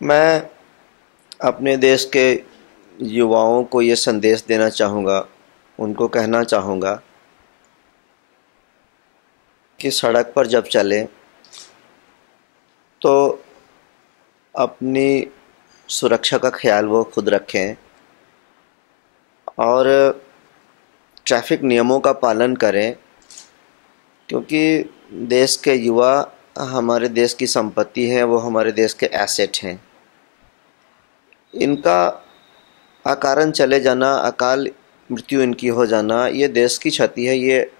मैं अपने देश के युवाओं को ये संदेश देना चाहूँगा, उनको कहना चाहूँगा कि सड़क पर जब चलें तो अपनी सुरक्षा का ख्याल वो खुद रखें और ट्रैफिक नियमों का पालन करें, क्योंकि देश के युवा हमारे देश की संपत्ति हैं, वो हमारे देश के एसेट हैं। इनका अकारण चले जाना, अकाल मृत्यु इनकी हो जाना, ये देश की क्षति है, ये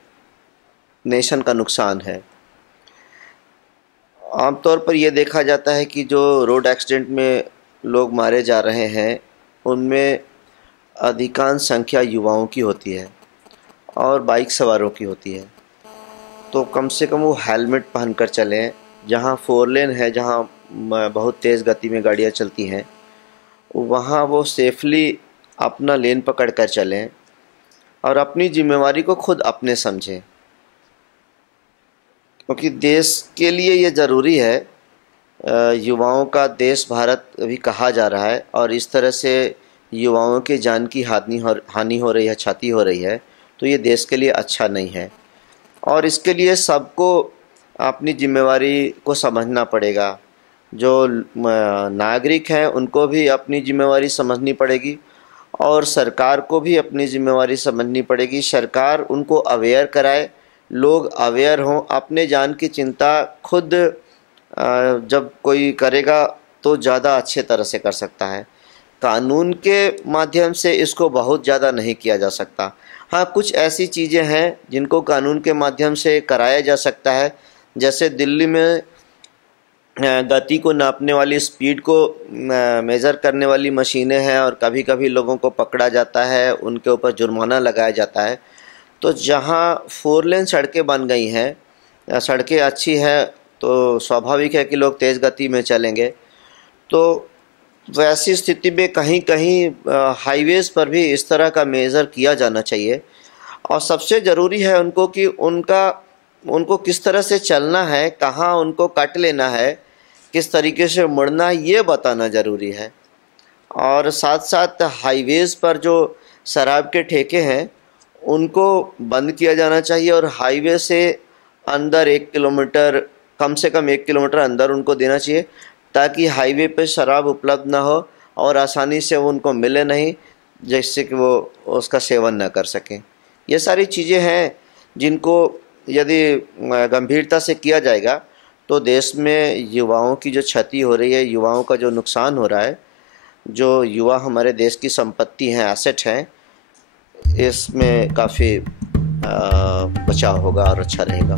नेशन का नुकसान है। आमतौर पर यह देखा जाता है कि जो रोड एक्सीडेंट में लोग मारे जा रहे हैं उनमें अधिकांश संख्या युवाओं की होती है और बाइक सवारों की होती है। तो कम से कम वो हेलमेट पहनकर चलें। जहाँ 4 लेन है, जहाँ बहुत तेज़ गति में गाड़ियाँ चलती हैं, वहाँ वो सेफली अपना लेन पकड़ कर चलें और अपनी जिम्मेवारी को खुद अपने समझें, क्योंकि देश के लिए ये ज़रूरी है। युवाओं का देश भारत अभी कहा जा रहा है और इस तरह से युवाओं के जान की हानि हो रही है, क्षति हो रही है, तो ये देश के लिए अच्छा नहीं है। और इसके लिए सबको अपनी जिम्मेवारी को समझना पड़ेगा। जो नागरिक हैं उनको भी अपनी जिम्मेवारी समझनी पड़ेगी और सरकार को भी अपनी जिम्मेवारी समझनी पड़ेगी। सरकार उनको अवेयर कराए, लोग अवेयर हों, अपने जान की चिंता खुद जब कोई करेगा तो ज़्यादा अच्छे तरह से कर सकता है। कानून के माध्यम से इसको बहुत ज़्यादा नहीं किया जा सकता। हाँ, कुछ ऐसी चीज़ें हैं जिनको कानून के माध्यम से कराया जा सकता है, जैसे दिल्ली में गति को नापने वाली, स्पीड को मेज़र करने वाली मशीनें हैं और कभी कभी लोगों को पकड़ा जाता है, उनके ऊपर जुर्माना लगाया जाता है। तो जहाँ 4 लेन सड़कें बन गई हैं, सड़कें अच्छी हैं, तो स्वाभाविक है कि लोग तेज़ गति में चलेंगे। तो वैसी स्थिति में कहीं कहीं हाईवेज़ पर भी इस तरह का मेज़र किया जाना चाहिए। और सबसे ज़रूरी है उनको कि उनको किस तरह से चलना है, कहाँ उनको कट लेना है, किस तरीके से मुड़ना है, ये बताना ज़रूरी है। और साथ साथ हाईवेज़ पर जो शराब के ठेके हैं उनको बंद किया जाना चाहिए और हाईवे से अंदर 1 किलोमीटर, कम से कम 1 किलोमीटर अंदर उनको देना चाहिए, ताकि हाईवे पे शराब उपलब्ध ना हो और आसानी से वो उनको मिले नहीं, जिससे कि वो उसका सेवन ना कर सकें। ये सारी चीज़ें हैं जिनको यदि गंभीरता से किया जाएगा तो देश में युवाओं की जो क्षति हो रही है, युवाओं का जो नुकसान हो रहा है, जो युवा हमारे देश की संपत्ति हैं, एसेट हैं, इसमें काफ़ी बचाव होगा और अच्छा रहेगा।